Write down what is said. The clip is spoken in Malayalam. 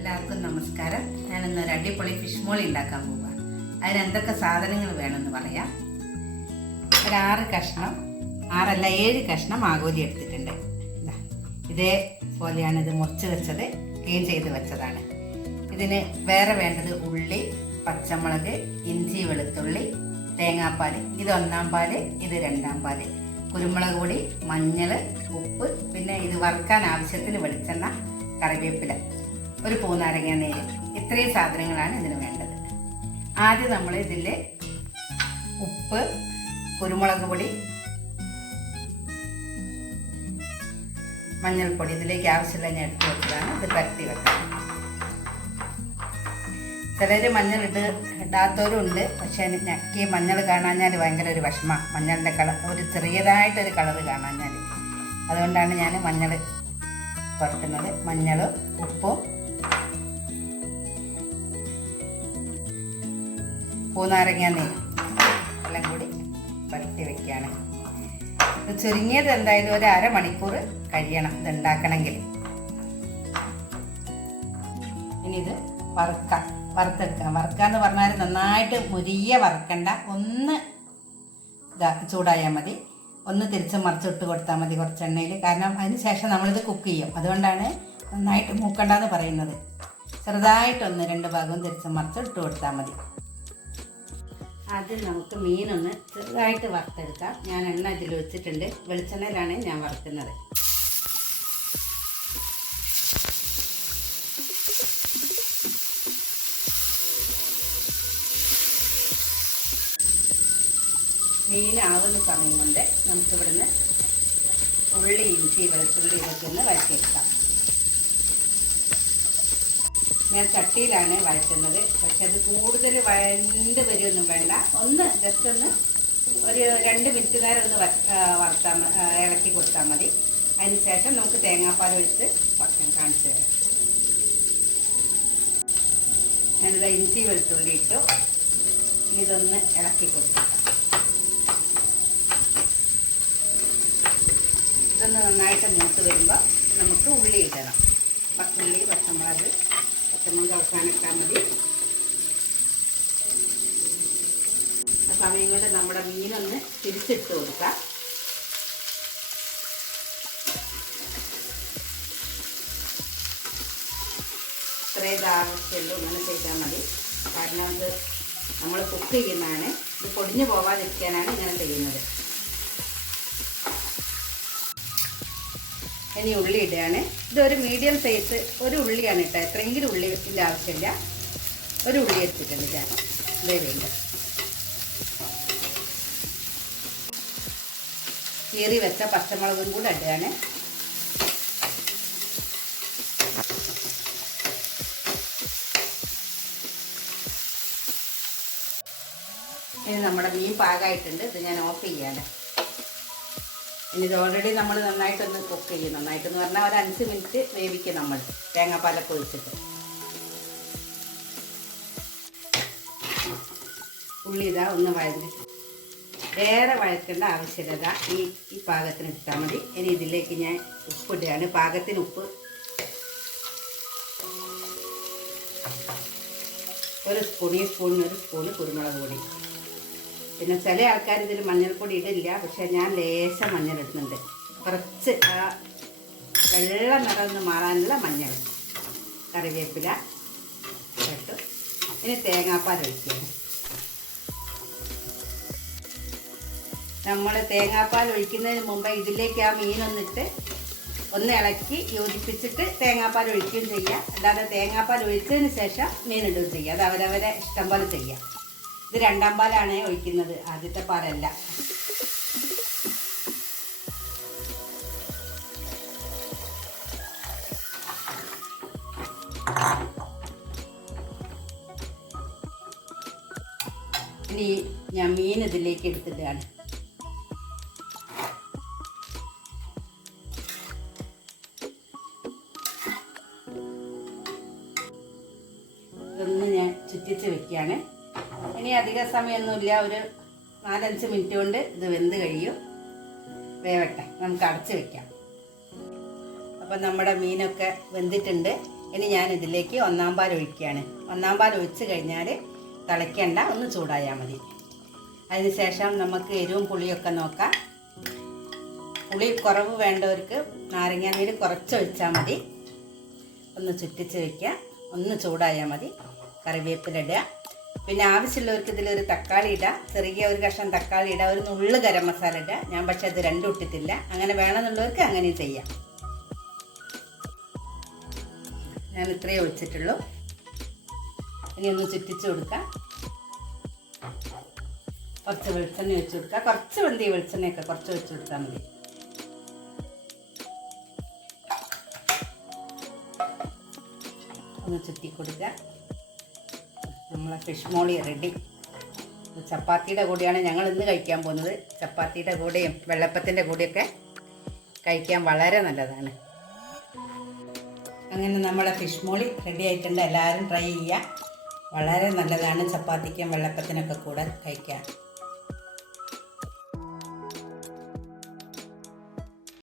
എല്ലാവർക്കും നമസ്കാരം. ഞാനിന്നൊരു അടിപൊളി ഫിഷ് മോളി ഉണ്ടാക്കാൻ പോവുകയാണ്. അതിന് എന്തൊക്കെ സാധനങ്ങൾ വേണമെന്ന് പറയാം. ഒരു 7 കഷ്ണം ആകോലി എടുത്തിട്ടുണ്ട്. ഇതേപോലെയാണ് ഇത് മുറിച്ച് വെച്ചത്, ക്ലീൻ ചെയ്ത് വെച്ചതാണ്. ഇതിന് വേറെ വേണ്ടത് ഉള്ളി, പച്ചമുളക്, ഇഞ്ചി, വെളുത്തുള്ളി, തേങ്ങാപ്പാൽ. ഇത് 1-ാം പാല്, ഇത് 2-ാം പാല്, കുരുമുളക് പൊടി, മഞ്ഞൾ, ഉപ്പ്, പിന്നെ ഇത് വറുക്കാൻ ആവശ്യത്തിന് വെളിച്ചെണ്ണ, കറിവേപ്പില, ഒരു പൂനാരങ്ങ നീര്. ഇത്രയും സാധനങ്ങളാണ് ഇതിന് വേണ്ടത്. ആദ്യം നമ്മൾ ഇതിൽ ഉപ്പ്, കുരുമുളക് പൊടി, മഞ്ഞൾപ്പൊടി ഇതിലേക്ക് ആവശ്യമുള്ള ഞാൻ എടുത്ത് വെച്ചതാണ്. ഇത് പരത്തി വെക്കാം. ചിലർ മഞ്ഞൾ ഇടാത്തവരും ഉണ്ട്. പക്ഷേ എനിക്ക് മഞ്ഞൾ കാണാഞ്ഞാൽ ഭയങ്കര ഒരു വിഷമമാണ്. മഞ്ഞളിൻ്റെ കളർ ഒരു ചെറിയതായിട്ടൊരു കളറ് കാണാഞ്ഞാൽ. അതുകൊണ്ടാണ് ഞാൻ മഞ്ഞൾ പുരട്ടുന്നത്. മഞ്ഞളും ഉപ്പും പൂനാരങ്ങ നീര് എല്ലാം കൂടി പുരട്ടി വെക്കുകയാണ്. ഇത് ചുരുങ്ങിയത് എന്തായാലും ഒരു 1/2 മണിക്കൂർ കഴിയണം ഇത് ഉണ്ടാക്കണമെങ്കിൽ. ഇനി ഇത് വറുത്തെടുക്കാം. വറുക്കാന്ന് പറഞ്ഞാൽ നന്നായിട്ട് മുരിയ വറുക്കണ്ട, ഒന്ന് ചൂടായാൽ മതി. ഒന്ന് തിരിച്ച് മറിച്ചിട്ട് കൊടുത്താൽ മതി കുറച്ച് എണ്ണയിൽ. കാരണം അതിന് ശേഷം നമ്മളിത് കുക്ക് ചെയ്യും. അതുകൊണ്ടാണ് നന്നായിട്ട് മൂക്കണ്ടെന്ന് പറയുന്നത്. ചെറുതായിട്ടൊന്ന് 2 ഭാഗവും തിരിച്ച് മറിച്ച് ഇട്ട് കൊടുത്താൽ മതി. ആദ്യം നമുക്ക് മീനൊന്ന് ചെറുതായിട്ട് വറുത്തെടുക്കാം. ഞാൻ എണ്ണ ഇതിൽ വെച്ചിട്ടുണ്ട്. വെളിച്ചെണ്ണയിലാണ് ഞാൻ വറുക്കുന്നത്. മീനാവുന്ന സമയം കൊണ്ട് നമുക്കിവിടുന്ന് ഉള്ളി, ഇഞ്ചി, വെളുത്തുള്ളി ഇതൊക്കെ ഒന്ന് വഴറ്റിയെടുക്കാം. ഞാൻ ചട്ടിയിലാണ് വഴറ്റുന്നത്. പക്ഷെ അത് കൂടുതൽ വഴണ്ട് വരുമൊന്നും വേണ്ട. ഒന്ന് ജസ്റ്റ് ഒന്ന് ഒരു 2 മിനിറ്റ് നേരം ഒന്ന് ഇളക്കി കൊടുത്താൽ മതി. അതിന് ശേഷം നമുക്ക് തേങ്ങാപ്പാൽ ഒഴിച്ച് വറുക്കാൻ കാണിച്ചു തരാം. ഞാനിത് ഇഞ്ചി, വെളുത്തുള്ളി ഇട്ടു. ഇതൊന്ന് ഇളക്കി കൊടുക്കാം. ഇതൊന്ന് നന്നായിട്ട് മൂത്ത് വരുമ്പോൾ നമുക്ക് ഉള്ളി ഇടണം. ഉള്ളി, പച്ചമുളക് അവസാനിട്ടാൽ മതി. ആ സമയം കൊണ്ട് നമ്മുടെ മീനൊന്ന് തിരിച്ചിട്ട് കൊടുക്കാം. ഇത്രയും ആവശ്യമുള്ളൂ. ഇങ്ങനെ ചെയ്താൽ മതി. കാരണം ഇത് നമ്മൾ കുക്ക് ചെയ്യുന്നതാണ്. ഇത് പൊടിഞ്ഞു പോകാതിരിക്കാനാണ് ഇങ്ങനെ ചെയ്യുന്നത്. ഇനി ഉള്ളി ഇടുകയാണ്. ഇതൊരു മീഡിയം സൈസ് ഒരു ഉള്ളിയാണ് ഇട്ടത്. എത്രയെങ്കിലും ഉള്ളിൻ്റെ ആവശ്യമില്ല. ഒരു ഉള്ളി എടുത്തിട്ടുണ്ട് ഞാൻ. ഇതേ വേണ്ട. കീറി വെച്ച പച്ചമുളകും കൂടെ ഇടുകയാണ്. ഇനി നമ്മുടെ മീൻ പാകമായിട്ടുണ്ട്. ഇത് ഞാൻ ഓഫ് ചെയ്യാണ്. ഇനി ഇത് ഓൾറെഡി നമ്മൾ നന്നായിട്ടൊന്ന് കുക്ക് ചെയ്യും. നന്നായിട്ടെന്ന് പറഞ്ഞാൽ ഒരു 5 മിനിറ്റ് വേവിക്കും നമ്മൾ തേങ്ങാപ്പാലൊക്കെ ഒഴിച്ചിട്ട്. ഉള്ളി ഇതാ ഒന്ന് വഴഞ്ഞിട്ട് വേറെ വഴക്കേണ്ട ആവശ്യമില്ല. ഈ പാകത്തിന് ഇട്ടാൽ മതി. ഇനി ഇതിലേക്ക് ഞാൻ ഉപ്പിടുകയാണ്. പാകത്തിന് ഉപ്പ് ഒരു സ്പൂണിന് 1 സ്പൂണ് കുരുമുളക് പൊടി. പിന്നെ ചില ആൾക്കാർ ഇതിൽ മഞ്ഞൾപ്പൊടി ഇടില്ല. പക്ഷേ ഞാൻ ലേശം മഞ്ഞൾ ഇടുന്നുണ്ട്. കുറച്ച് ആ വെള്ള നിറമൊന്ന് മാറാനുള്ള മഞ്ഞൾ, കറിവേപ്പില ഇട്ടു. ഇനി തേങ്ങാപ്പാൽ ഒഴിക്കുകയാണ്. നമ്മൾ തേങ്ങാപ്പാൽ ഒഴിക്കുന്നതിന് മുമ്പ് ഇതിലേക്ക് ആ മീനൊന്നിട്ട് ഒന്ന് ഇളക്കി യോജിപ്പിച്ചിട്ട് തേങ്ങാപ്പാൽ ഒഴിക്കുകയും ചെയ്യാം. അല്ലാതെ തേങ്ങാപ്പാൽ ഒഴിച്ചതിന് ശേഷം മീനിടുകയും ചെയ്യാം. അത് അവരവരെ ഇഷ്ടം പോലെ ചെയ്യാം. ഇത് 2-ാം പാലാണ് ഒഴിക്കുന്നത്, ആദ്യത്തെ പാലല്ല. ഇനി ഞാൻ മീൻ ഇതിലേക്ക് എടുത്തിട്ടാണ്. ഇതൊന്ന് ഞാൻ ചുറ്റിച്ച് വെക്കുകയാണ്. ഇനി അധിക സമയമൊന്നുമില്ല. ഒരു 4-5 മിനിറ്റ് കൊണ്ട് ഇത് വെന്ത് കഴിയും. വേവട്ടെ, നമുക്ക് അടച്ച് വെക്കാം. അപ്പം നമ്മുടെ മീനൊക്കെ വെന്തിട്ടുണ്ട്. ഇനി ഞാൻ ഇതിലേക്ക് ഒന്നാം പാൽ ഒഴിക്കുകയാണ്. ഒന്നാം പാൽ ഒഴിച്ച് കഴിഞ്ഞാൽ തിളയ്ക്കേണ്ട, ഒന്ന് ചൂടായാൽ മതി. അതിനുശേഷം നമുക്ക് എരിവും പുളിയൊക്കെ നോക്കാം. പുളി കുറവ് വേണ്ടവർക്ക് നാരങ്ങാനീര് കുറച്ച് ഒഴിച്ചാൽ മതി. ഒന്ന് ചുറ്റിച്ച് വയ്ക്കുക, ഒന്ന് ചൂടായാൽ മതി. കറിവേപ്പില ഇടുക. പിന്നെ ആവശ്യമുള്ളവർക്ക് ഇതിലൊരു തക്കാളി ഇടുക, ചെറിയ ഒരു കഷ്ണം തക്കാളി ഇടുക, ഒരു നുള്ളു ഗരം മസാല ഇടുക. ഞാൻ പക്ഷെ അത് രണ്ടും ഇട്ടിട്ടില്ല. അങ്ങനെ വേണമെന്നുള്ളവർക്ക് അങ്ങനെയും ചെയ്യാം. ഞാൻ ഇത്രയേ ഒഴിച്ചിട്ടുള്ളൂ. ഇനി ഒന്ന് ചുറ്റിച്ച് കൊടുക്കാം. കുറച്ച് വെളിച്ചെണ്ണ ഒഴിച്ച് കൊടുക്കുക. കുറച്ച് വെന്തിയ വെളിച്ചെണ്ണയൊക്കെ കുറച്ച് ഒഴിച്ച് കൊടുത്താൽ മതി. ഒന്ന് ചുറ്റി കൊടുക്കുക. നമ്മളെ ഫിഷ് മോളി റെഡി. ചപ്പാത്തിയുടെ കൂടെയാണ് ഞങ്ങൾ ഇന്ന് കഴിക്കാൻ പോകുന്നത്. ചപ്പാത്തിയുടെ കൂടെയും വെള്ളപ്പത്തിൻ്റെ കൂടെയൊക്കെ കഴിക്കാൻ വളരെ നല്ലതാണ്. അങ്ങനെ നമ്മളെ ഫിഷ് മോളി റെഡി ആയിട്ടുണ്ട്. എല്ലാവരും ട്രൈ ചെയ്യുക. വളരെ നല്ലതാണ് ചപ്പാത്തിക്കും വെള്ളപ്പത്തിനൊക്കെ കൂടെ കഴിക്കാൻ.